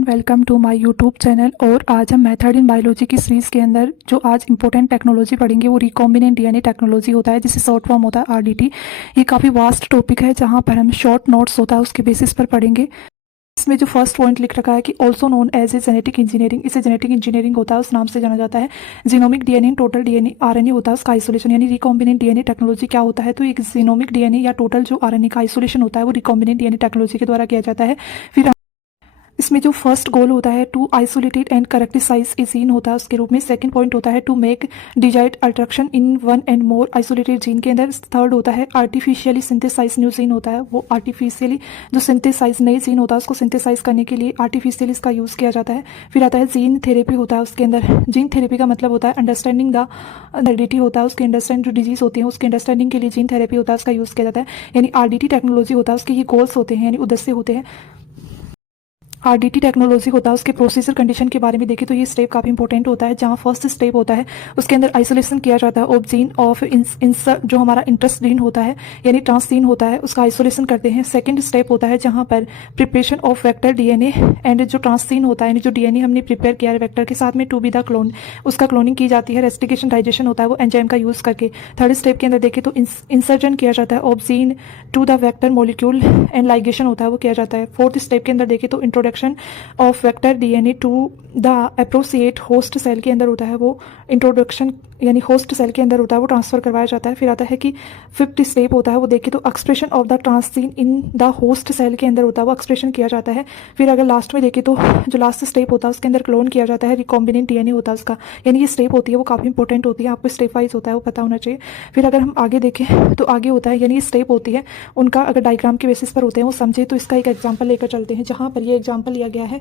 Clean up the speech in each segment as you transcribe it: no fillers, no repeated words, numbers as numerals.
Everyone, welcome to my YouTube channel. और आज हम मेथड इन बायोलॉजी की सीरीज़ के अंदर जो आज इंपॉर्टेंट टेक्नोलॉजी पढ़ेंगे वो रिकॉम्बिनेंट डीएनए टेक्नोलॉजी होता है, जिसे शॉर्ट फॉर्म होता है आरडीटी। ये काफ़ी वास्ट टॉपिक है जहाँ पर हम शॉर्ट नोट्स होता है उसके बेसिस पर पढ़ेंगे। इसमें जो फर्स्ट पॉइंट लिख रखा है कि also known as a genetic engineering, इसे जेनेटिक इंजीनियरिंग होता है, उस नाम से जाना जाता है। Genomic DNA, total DNA, RNA होता है उसका आइसोलेशन, यानी रिकॉम्बिनेंट डीएनए टेक्नोलॉजी क्या होता है, तो एक जीनोमिक डीएनए या टोटल जो आरएनए का आइसोलेशन होता है वो रिकॉम्बिनेंट डीएनए टेक्नोलॉजी के द्वारा किया जाता है। फिर इसमें जो फर्स्ट गोल होता है to isolated and characterise a gene होता है उसके रूप में। सेकंड पॉइंट होता है to make desired alteration in one and more isolated gene के अंदर। थर्ड होता है आर्टिफिशियली सिंथेसाइज न्यू जीन होता है, वो आर्टिफिशियली जो सिंथेसाइज नए जीन होता है उसको सिंथेसाइज करने के लिए आर्टिफिशियली इसका यूज़ किया जाता है। फिर आता है जीन थेरेपी होता है उसके अंदर। जीन थेरेपी का मतलब होता है अंडरस्टैंडिंग द हेरिडिटी होता है, उसके अंडरस्टैंड जो डिजीज होती है उसके अंडरस्टैंडिंग के लिए जीन थेरेपी होता है उसका यूज़ किया जाता है। यानी आरडीटी टेक्नोलॉजी होता है उसके ये गोल्स होते हैं, यानी उद्देश्य होते हैं। आरडीटी टेक्नोलॉजी होता है उसके प्रोसीजर कंडीशन के बारे में देखें तो ये स्टेप काफ़ी इंपॉर्टेंट होता है। जहाँ फर्स्ट स्टेप होता है उसके अंदर आइसोलेशन किया जाता है ऑफ जीन ऑफ जो हमारा इंटरेस्ट जीन होता है यानी ट्रांस जीन होता है उसका आइसोलेशन करते हैं। सेकंड स्टेप होता है जहाँ पर preparation of vector DNA and जो ट्रांस जीन होता है, यानी जो डीएनए हमने प्रिपेयर किया है वेक्टर के साथ में टू बी द क्लोन, उसका क्लोनिंग की जाती है। रेस्टिकेशन डाइजेशन होता है वो एंजाइम का यूज़ करके। थर्ड स्टेप के अंदर देखें तो इंसर्जन किया जाता है of gene to the vector molecule and ligation होता है वो किया जाता है। फोर्थ स्टेप के अंदर देखें तो introduction of vector DNA to the appropriate host cell के अंदर होता है, वो इंट्रोडक्शन यानी होस्ट सेल के अंदर होता है वो ट्रांसफर करवाया जाता है। फिर आता है कि फिफ्थ स्टेप होता है वो देखें तो expression of the transgene in the host cell के अंदर होता है वो एक्सप्रेशन किया जाता है। फिर अगर लास्ट में देखें तो जो लास्ट स्टेप होता है उसके अंदर क्लोन किया जाता है, रिकॉम्बिनेंट डीएनए होता है उसका। यानी ये स्टेप होती है वो काफ़ी इंपॉर्टेंट होती है, आपको स्टेप वाइज होता है वो पता होना चाहिए। फिर अगर हम आगे देखें तो आगे होता है यानी ये स्टेप होती है उनका अगर डायग्राम के बेसिस पर होते हैं वो समझे तो इसका एक एग्जाम्पल लेकर चलते हैं। जहाँ पर ये एग्जाम्पल लिया गया है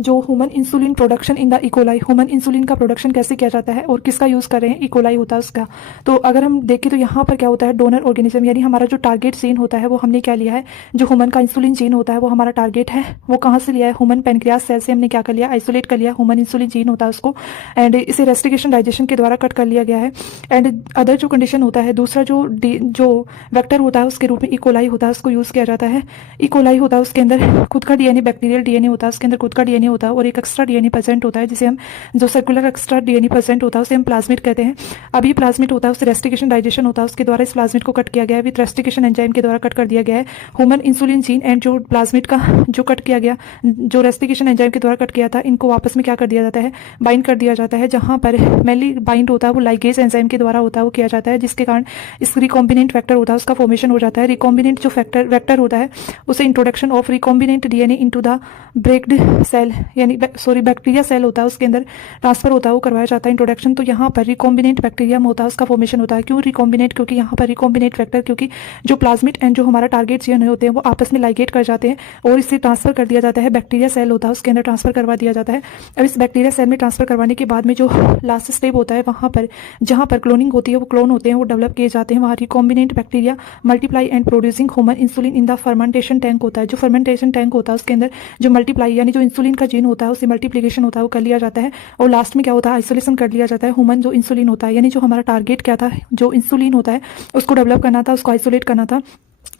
जो human insulin production in the E coli, human insulin का प्रोडक्शन कैसे किया जाता है और किसका यूज़ कर रहे हैं, इकोलाई होता है उसका। तो अगर हम देखें तो यहाँ पर क्या होता है डोनर ऑर्गेनिज्म, यानी हमारा जो टारगेट जीन होता है वो हमने क्या लिया है, जो ह्यूमन का इंसुलिन जीन होता है वो हमारा टारगेट है, वो कहाँ से लिया है, ह्यूमन पेनक्रियास सेल से हमने क्या कर लिया, आइसोलेट कर लिया ह्यूमन इंसुलिन जीन होता है उसको, एंड इसे रेस्टिकेशन डाइजेशन के द्वारा कट कर लिया गया है। एंड अदर जो कंडीशन होता है दूसरा जो वेक्टर होता है उसके रूप में इकोलाई होता है उसको यूज़ किया जाता है। इकोलाई होता है उसके अंदर खुद का डीएनए, बैक्टीरियल डीएनए होता है उसके अंदर खुद का डीएनए होता है और एक एक्स्ट्रा डीएनए प्रेजेंट होता है जिसे हम जो सर्कुलर एक्स्ट्रा डीएनए प्रेजेंट होता है उसे हम प्लाज्मिड कहते हैं। अब ये प्लाज्मिड होता है उससे रेस्टिकेशन डाइजेशन होता है उसके द्वारा इस प्लाज्मिड को कट किया गया है, विद रेस्टिकेशन एंजाइम के द्वारा कट कर दिया गया है। ह्यूमन इंसुलिन जीन एंड जो प्लाज्मिड का जो कट किया गया, जो रेस्टिकेशन एंजाइम के द्वारा कट किया था, इनको वापस में क्या कर दिया जाता है, बाइंड कर दिया जाता है। जहाँ पर मेनली बाइंड होता है वो लाइगेज एंजाइम के द्वारा होता है वो किया जाता है, जिसके कारण इस रिकॉम्बिनेंट वेक्टर होता है उसका फॉर्मेशन हो जाता है। रिकॉम्बिनेंट जो वेक्टर होता है उसे introduction of recombinant DNA into the braked cell यानी बैक्टीरिया सेल होता है उसके अंदर ट्रांसफर होता है वो करवाया जाता है इंट्रोडक्शन। तो यहाँ पर रिकॉम्बिनेंट बैक्टीरियम होता है उसका फॉर्मेशन होता है। क्यों रिकॉम्बिनेंट, क्योंकि यहाँ पर रिकॉम्बिनेंट वेक्टर, क्योंकि जो प्लाज्मिड एंड जो हमारा टारगेट जीन होते हैं वो आपस में लाइगेट कर जाते हैं और इससे ट्रांसफर कर दिया जाता है, बैक्टीरिया सेल होता है उसके अंदर ट्रांसफर करवा दिया जाता है। अब इस बैक्टीरिया सेल में ट्रांसफर करवाने के बाद में जो लास्ट स्टेप होता है वहाँ पर जहाँ पर क्लोनिंग होती है वो क्लोन होते हैं वो डेवलप किए जाते हैं। वहाँ recombinant bacteria multiply and producing human insulin in the fermentation tank होता है। जो फर्मेंटेशन टैंक होता है उसके अंदर जो मल्टीप्लाई यानी जो इंसुलिन का जीन होता है उससे मल्टीप्लिकेशन होता है वो कर लिया जाता है और लास्ट में क्या होता है, आइसोलेशन कर लिया जाता है ह्यूमन जो इंसुलिन होता है, यानी जो हमारा टारगेट क्या था, जो इंसुलिन होता है उसको डेवलप करना था, उसको आइसोलेट करना था।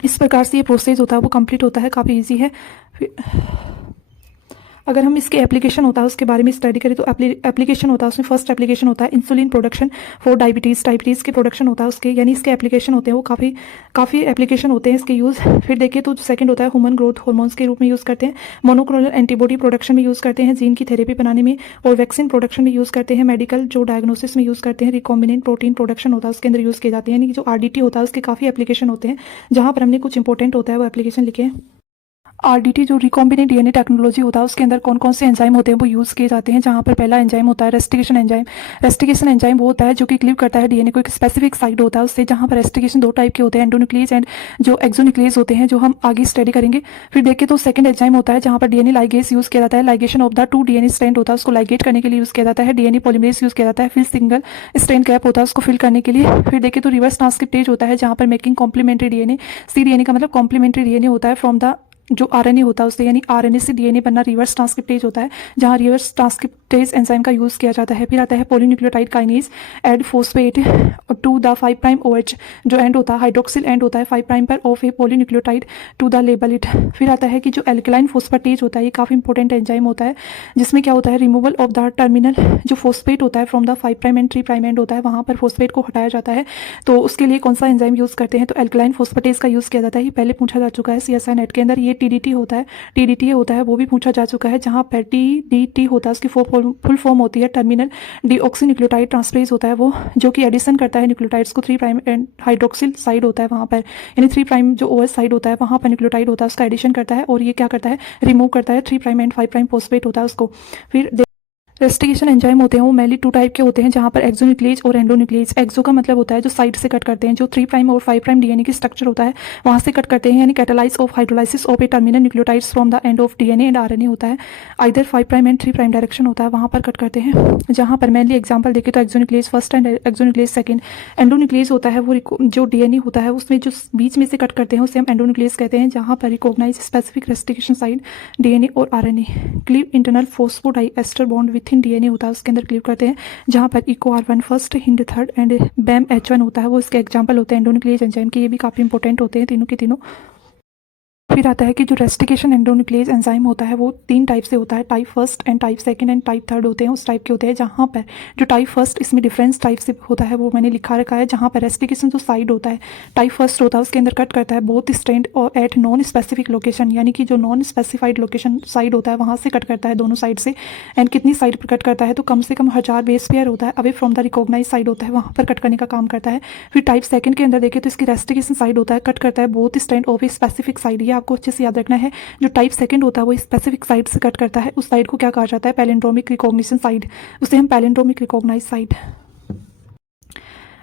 इस प्रकार से ये प्रोसेस होता है वो कंप्लीट होता है, काफ़ी ईजी है। अगर हम इसके एप्लीकेशन होता है उसके बारे में स्टडी करें तो एप्लीकेशन होता है उसमें फर्स्ट एप्लीकेशन होता है इंसुलिन प्रोडक्शन फॉर डायबिटीज़ के प्रोडक्शन होता है उसके, यानी इसके एप्लीकेशन होते हैं वो काफ़ी एप्लीकेशन होते हैं इसके यूज़। फिर देखिए तो सेकंड होता है ह्यूमन ग्रोथ हार्मोन्स के रूप में यूज़ करते हैं, मोनोक्लोनल एंटीबॉडी प्रोडक्शन में यूज़ करते हैं, जीन की थेरेपी बनाने में और वैक्सीन प्रोडक्शन में यूज़ करते हैं, मेडिकल जो डायग्नोसिस में यूज़ करते हैं, रिकॉम्बिनेंट प्रोटीन प्रोडक्शन होता है उसके अंदर यूज़ किए जाते हैं। यानी जो आरडीटी होता है उसके काफ़ी एप्लीकेशन होते हैं, जहाँ पर हमने कुछ इंपॉर्टेंट होता है वो एप्लीकेशन लिखे हैं। आरडीटी जो रिकॉम्बिनेंट डीएनए टेक्नोलॉजी होता है उसके अंदर कौन कौन से एंजाइम होते हैं वो यूज़ किए जाते हैं। जहाँ पर पहला एंजाइम होता है रेस्टिकेशन एंजाइम। रेस्टिकेशन एंजाइम वो होता है जो कि क्लीव करता है डीएनए को एक स्पेसिफिक साइट होता है उससे, जहाँ पर रेस्टिकेशन दो टाइप के होते हैं, एंडोन्यूक्लियस एंड जो एक्सोन्यूक्लियस होते हैं, जो हम आगे स्टडी करेंगे। फिर देखें तो सेकंड एंजाइम होता है जहाँ पर डीएनए लाइगेज यूज़ किया जाता है, ligation of the two DNA strand होता है उसको लाइगेट करने के लिए यूज़ किया जाता है। डीएनए पॉलीमरेज यूज़ किया जाता है। फिर सिंगल स्ट्रैंड गैप होता है उसको फिल करने के लिए। फिर देखें तो रिवर्स ट्रांसक्रिप्टेज होता है जहाँ पर मेकिंग कॉम्प्लीमेंट्री डीएनए, सी डीएनए का मतलब कॉम्प्लीमेंट्री डीएनए होता है फ्रॉम द जो आरएनए होता है उससे, यानी आरएनए से डीएनए बनना रिवर्स ट्रांसक्रिप्टेज होता है, जहाँ रिवर्स फोस्फेटेज एंजाइम का यूज़ किया जाता है। फिर आता है polynucleotide kinase add phosphate to the 5' OH जो एंड होता है, हाइड्रोक्सिल एंड होता है 5' पर of a polynucleotide to the label it. फिर आता है कि जो एल्कलाइन फोस्फेटेज होता है ये काफ़ी इंपॉर्टेंट एंजाइम होता है, जिसमें क्या होता है रिमूवल ऑफ द टर्मिनल जो फोस्फेट होता है फ्रॉम द 5' एंड 3' एंड होता है, वहाँ पर फोस्फेट को हटाया जाता है। तो उसके लिए कौन सा एंजाइम यूज़ करते हैं, तो एल्कलाइन फोस्फेटेज का यूज़ किया जाता है। ये पहले पूछा जा चुका है CSI नेट के अंदर। ये TDT होता है, TDTA होता है, वो भी पूछा जा चुका है, जहाँ पर TDT होता है उसकी फुल फॉर्म होती है टर्मिनल डीऑक्सीन्यूक्लियोटाइड ट्रांसफरेज होता है वो, जो कि एडिशन करता है न्यूक्लियोटाइड्स को 3' एंड हाइड्रोक्सिल साइड होता है वहाँ पर, यानी 3' जो OH साइड होता है वहाँ पर न्यूक्लियोटाइड होता है उसका एडिशन करता है, और ये क्या करता है रिमूव करता है 3' एंड 5' फोस्फेट होता है उसको। फिर रेस्टिकेशन एंजाइम होते हैं वो मेनली 2 टाइप के होते हैं, जहाँ पर एक्सोन्यूक्लियेज और एंडोन्यूक्लियेज। एक्सो का मतलब होता है जो साइड से कट करते हैं, जो 3' और 5' DNA की स्ट्रक्चर होता है वहाँ से कट करते हैं, यानी catalyse of hydrolysis of A terminal nucleotides from the end of DNA and RNA होता है। आइदर 5' एंड 3' डायरेक्शन होता है, वहाँ पर कट करते हैं, जहाँ पर मेनली एग्जाम्पल देखें तो एक्सोन्यूक्लियेज फर्स्ट एंड एक्सोन्यूक्लियेज सेकंड। एंडोन्यूक्लियेज होता है वो जो DNA होता है उसमें जो बीच में से कट करते हैं उसे हम एंडोन्यूक्लियेज कहते हैं, जहाँ पर recognise specific restriction site DNA और RNA। Cleave internal phosphodiester bond within DNA होता है उसके अंदर क्लीव करते हैं, जहाँ पर Eco R1 first, Hind third and Bam H1 होता है, वो इसके एग्जाम्पल होते हैं एंडोन्यूक्लियेज एंजाइम के। ये भी काफ़ी इंपॉर्टेंट होते हैं तीनों के तीनों। फिर आता है कि जो रेस्टिकेशन एंडोन्यूक्लियेज एंजाइम होता है वो 3 टाइप से होता है, type first and type second and type third होते हैं, उस टाइप के होते हैं। जहाँ पर जो टाइप फर्स्ट इसमें डिफरेंस टाइप से होता है वो मैंने लिखा रखा है, जहाँ पर रेस्टिकेशन जो साइड होता है टाइप फर्स्ट होता है उसके अंदर कट करता है बोथ स्ट्रैंड और एट नॉन स्पेसिफिक लोकेशन, यानी कि जो नॉन स्पेसिफाइड लोकेशन साइड होता है वहाँ से कट करता है दोनों साइड से। एंड कितनी साइड पर कट करता है, तो कम से कम 1000 बेस पेयर होता है, away from the recognise site होता है, वहाँ पर कट करने का काम करता है। फिर टाइप सेकंड के अंदर देखें तो इसकी रेस्टिकेशन साइड होता है, कट करता है both strand of a specific side. ये आपको अच्छे से याद रखना है, जो टाइप सेकंड होता है वो स्पेसिफिक साइड से कट करता है, उस साइड को क्या कहा जाता है पैलिंड्रोमिक रिकॉग्निशन साइड, उसे हम palindromic recognise site.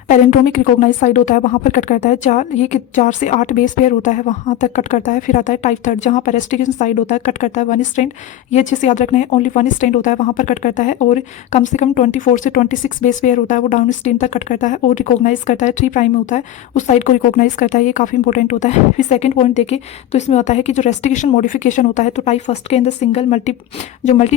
Palindromic recognise site होता है, वहाँ पर कट करता है 4 से 8 बेस पेयर होता है, वहाँ तक कट करता है। फिर आता है टाइप थर्ड, जहाँ पर रेस्टिकेशन साइड होता है, कट करता है 1 स्ट्रैंड, ये अच्छे से याद रखना है, ओनली 1 स्ट्रैंड होता है, वहाँ पर कट करता है, और कम से कम 24 से 26 बेस पेयर होता है, वो डाउन स्ट्रीम तक कट करता है और रिकॉग्नाइज करता है 3' होता है, उस साइड को रिकॉग्नाइज करता है, ये काफ़ी इंपॉर्टेंट होता है। फिर सेकंड पॉइंट देखें तो इसमें होता है कि जो रेस्टिकेशन मॉडिफिकेशन होता है, तो टाइप फर्स्ट के अंदर सिंगल मल्टी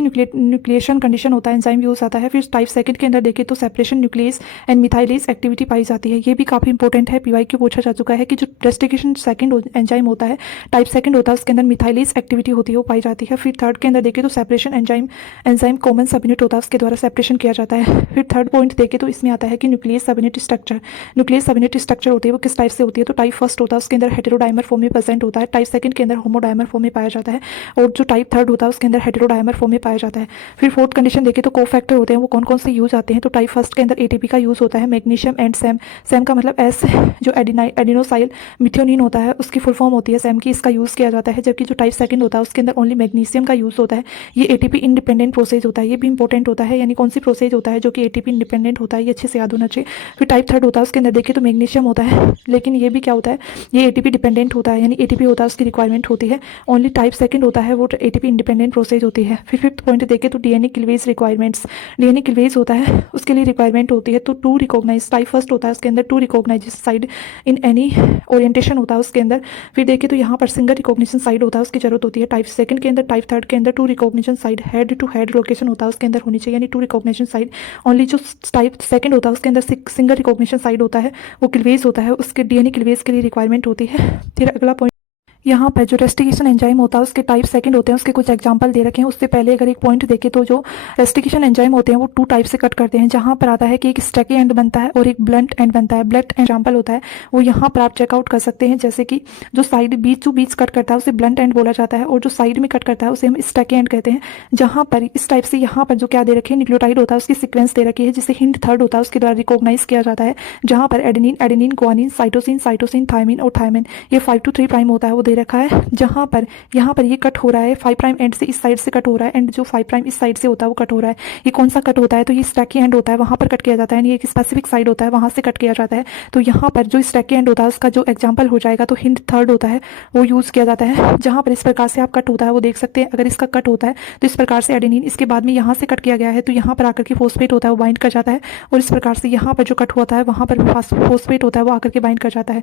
न्यूक्लिएशन कंडीशन होता है एंजाइम यूज आता है। फिर टाइप सेकंड के अंदर देखें तो separation nucleus and methylase activity पाई जाती है, ये भी काफ़ी इंपॉर्टेंट है, PYQ पूछा जा चुका है कि जो रेस्टिकेशन सेकंड एंजाइम होता है टाइप सेकंड होता है उसके अंदर मिथाइलेज एक्टिविटी होती है वो पाई जाती है। फिर थर्ड के अंदर देखें तो separation enzyme common sub unit होता है उसके द्वारा सेपरेशन किया जाता है। फिर थर्ड पॉइंट देखें तो इसमें आता है कि न्यूक्लियस सब यूनिट स्ट्रक्चर होती है वो किस टाइप से होती है, तो टाइप फर्स्ट होता है उसके अंदर हेटेरोडाइमर फॉर्म में प्रेजेंट होता है, टाइप सेकंड के अंदर होमोडाइमर फॉर्म में पाया जाता है, और जो टाइप थर्ड होता है उसके अंदर हेटेरोडाइमर फॉर्म में पाया जाता है। फिर फोर्थ कंडीशन देखें तो कोफैक्टर होते हैं, वो कौन कौन से यूज आते हैं, तो टाइप फर्स्ट के अंदर ATP का यूज होता है, मैग्नीशियम एंड सैम का मतलब एस, जो एडिनोसाइल मिथ्योनिन होता है उसकी फुल फॉर्म होती है सैम की, इसका यूज़ किया जाता है। जबकि जो टाइप सेकंड होता है उसके अंदर ओनली मैग्नीशियम का यूज़ होता है, ये ATP इंडिपेंडेंट प्रोसेस होता है, ये भी इंपॉर्टेंट होता है, यानी कौन सी प्रोसेस होता है जो कि ATP इंडिपेंडेंट होता है, ये अच्छे से याद होना चाहिए। फिर टाइप थर्ड होता है उसके अंदर देखिए तो मैग्नीशियम होता है, लेकिन ये भी क्या होता है, ये ATP डिपेंडेंट होता है, यानी ATP होता है उसकी रिक्वायरमेंट होती है। ओनली टाइप सेकंड होता है वो ATP इंडिपेंडेंट प्रोसेस होती है। फिर फिफ्थ पॉइंट देखें तो DNA cleavage requirements, DNA cleavage होता है उसके लिए रिक्वायरमेंट होती है, तो टू रिकॉग्नाइज टाइप फर्स्ट होता है उसके अंदर two recognise site in any orientation होता है उसके अंदर। फिर देखिए तो यहाँ पर सिंगल रिकॉग्निशन साइड होता है उसकी जरूरत होती है, टाइप सेकंड के अंदर टाइप थर्ड के अंदर two recognition site head to head location होता है उसके अंदर होनी चाहिए, यानी टू रिकॉग्निशन साइड। ओनली जो टाइप सेकंड होता है उसके अंदर सिंगल रिकॉग्निशन साइड होता है, वो क्लीवेज होता है, उसके DNA क्लीवेज के लिए रिक्वायरमेंट होती है। फिर अगला पॉइंट यहाँ पर जो रेस्टिकेशन एंजाइम होता है उसके टाइप सेकंड होते हैं, उसके कुछ एग्जांपल दे रखे हैं। उससे पहले अगर एक पॉइंट देखें तो जो रेस्टिकेशन एंजाइम होते हैं वो 2 टाइप से कट करते हैं, जहाँ पर आता है कि एक स्टैकी एंड बनता है और एक ब्लंट एंड बनता है। ब्लंट एग्जांपल होता है वो यहाँ पर आप चेकआउट कर सकते हैं, जैसे कि जो साइड बीच टू बीच कट करता है उसे ब्लंट एंड बोला जाता है, और जो साइड में कट करता है उसे हम स्टैकी एंड कहते हैं। जहाँ पर इस टाइप से यहाँ पर जो क्या दे रखे हैं न्यूक्लियोटाइड होता है उसकी सीक्वेंस दे रखी है, जिसे हिंड थर्ड होता है उसके द्वारा रिकॉग्नाइज किया जाता है, जहाँ पर एडेनिन ग्वानिन साइटोसिन थायमिन और थायमिन ये 5 to 3' होता है वो दे रखा है। जहाँ पर यहाँ पर ये कट हो रहा है 5' एंड से इस साइड से कट हो रहा है, एंड जो 5' इस साइड से होता है वो कट हो रहा है। ये कौन सा कट होता है, तो ये स्टैकी एंड होता है, वहाँ पर कट किया जाता है, यानी एक स्पेसिफिक साइड होता है वहाँ से कट किया जाता है। तो यहाँ पर जो स्टैकी एंड होता है उसका जो एग्जाम्पल हो जाएगा तो हिंड थर्ड होता है वो यूज़ किया जाता है। जहाँ पर इस प्रकार से आप कट होता है वो देख सकते हैं, अगर इसका कट होता है तो इस प्रकार से एडेनिन, इसके बाद में यहाँ से कट किया गया है तो यहाँ पर आकर के फोस्फेट होता है वो बाइंड कर जाता है, और इस प्रकार से यहाँ पर जो कट होता है वहाँ पर फोस्फेट होता है वो आकर के बाइंड कर जाता है।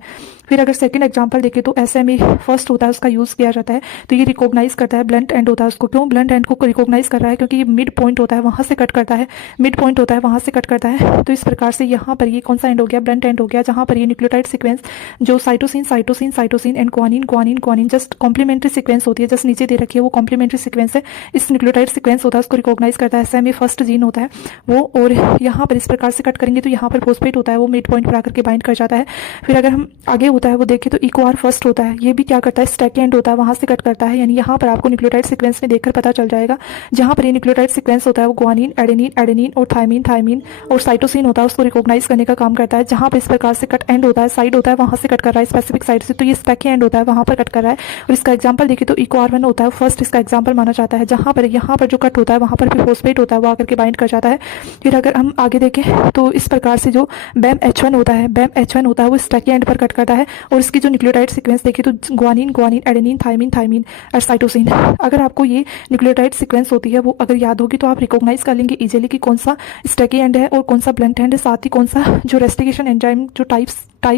फिर अगर सेकंड एग्जांपल देखें तो SMA फर्स्ट फर्स्ट होता है उसका यूज़ किया जाता है, तो ये रिकॉग्नाइज करता है ब्लंट एंड होता है उसको। क्यों ब्लंट एंड को रिकॉग्नाइज कर रहा है? क्योंकि ये मिड पॉइंट होता है वहाँ से कट करता है, मिड पॉइंट होता है वहाँ से कट करता है। तो इस प्रकार से यहाँ पर ये कौन सा एंड हो गया? ब्लंट एंड हो गया, जहाँ पर ये न्यूक्लियोटाइड सीक्वेंस जो cytosine cytosine cytosine and guanine guanine guanine just complementary sequence होती है, जस्ट नीचे दे रखी है, वो कॉम्प्लीमेंट्री सीक्वेंस है, इस न्यूक्लियोटाइड सीक्वेंस होता है उसको रिकॉग्नाइज करता है। SMA फर्स्ट जीन होता है वो, और यहाँ पर इस प्रकार से कट करेंगे तो यहाँ पर फॉस्फेट होता है, वो मिड पॉइंट पर आकर के बाइंड कर जाता है। फिर अगर हम आगे होता है वो देखें तो EcoR फर्स्ट होता है, ये भी क्या करता है? स्टैक एंड होता है, वहाँ से कट करता है। यानी यहाँ पर आपको न्यूक्लियोटाइड सीक्वेंस में देखकर पता चल जाएगा, जहाँ पर ये न्यूक्लियोटाइड सीक्वेंस होता है वो ग्वानिन एडेनिन एडेनिन और थायमिन थायमिन और साइटोसिन होता है, उसको रिकॉग्नाइज करने का काम करता है। जहाँ पर इस प्रकार से कट एंड होता है, साइड होता है, वहाँ से कट कर रहा है स्पेसिफिक साइड से, तो ये स्टैक एंड होता है, वहाँ पर कट कर रहा है। और इसका एग्जाम्पल देखिए तो EcoR1 होता है फर्स्ट, इसका एग्जाम्पल माना जाता है, जहाँ पर यहाँ पर जो कट होता है वहाँ पर भी फॉस्फेट होता है, वो आकर के बाइंड कर जाता है। फिर अगर हम आगे देखें तो इस प्रकार से जो BAMH1 होता है, BAMH1 होता है वो स्टैक एंड पर कट करता है। और इसकी जो न्यूक्लियोटाइड सीक्वेंस देखिए तो guanine guanine adenine thymine thymine और साइटोसिन। अगर आपको ये न्यूक्लियोटाइड सीक्वेंस होती है वो अगर याद होगी तो आप रिकॉग्नाइज कर लेंगे इजीली कि कौन सा स्टैकी एंड है और कौन सा ब्लंट एंड है, साथ ही कौन सा जो रेस्टिकेशन एंजाइम जो टाइप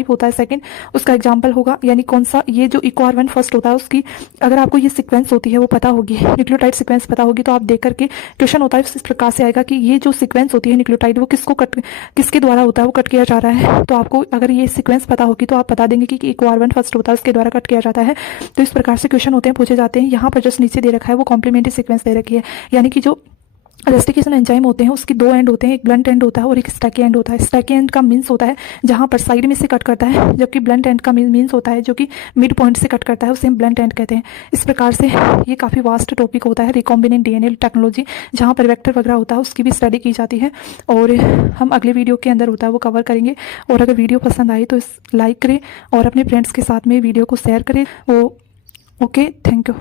होता है सेकंड उसका एग्जांपल होगा, यानी कौन सा ये जो EcoR1 फर्स्ट होता है उसकी अगर आपको ये सीक्वेंस होती है वो पता होगी, न्यूक्लियोटाइड सीक्वेंस पता होगी, तो आप देख करके क्वेश्चन होता है इस प्रकार से आएगा कि ये जो सीक्वेंस होती है न्यूक्लियोटाइड वो किसके द्वारा होता है, वो कट किया जा रहा है। तो आपको अगर ये सीक्वेंस पता होगी तो आप बता देंगे कि EcoR1 फर्स्ट होता है उसके द्वारा कट किया जाता है। तो इस प्रकार से क्वेश्चन होते हैं, पूछे जाते हैं। यहाँ पर जस्ट नीचे दे रखा है वो कॉम्प्लीमेंट्री सीक्वेंस दे रखी है, यानी कि जो रेस्टिकेशन एंजाइम होते हैं उसकी दो एंड होते हैं, एक ब्लंट एंड होता है और एक स्टैकी एंड होता है। स्टैकी एंड का मीन्स होता है जहां पर साइड में से कट करता है, जबकि ब्लंट एंड का मीन्स होता है जो कि मिड पॉइंट से कट करता है, उसे हम ब्लंट एंड कहते हैं। इस प्रकार से ये काफ़ी वास्ट टॉपिक होता है रिकॉम्बिनेंट DNA टेक्नोलॉजी, जहाँ पर वेक्टर वगैरह होता है उसकी भी स्टडी की जाती है, और हम अगले वीडियो के अंदर होता है वो कवर करेंगे। और अगर वीडियो पसंद आई तो लाइक करें और अपने फ्रेंड्स के साथ में वीडियो को शेयर करें। Okay, thank you.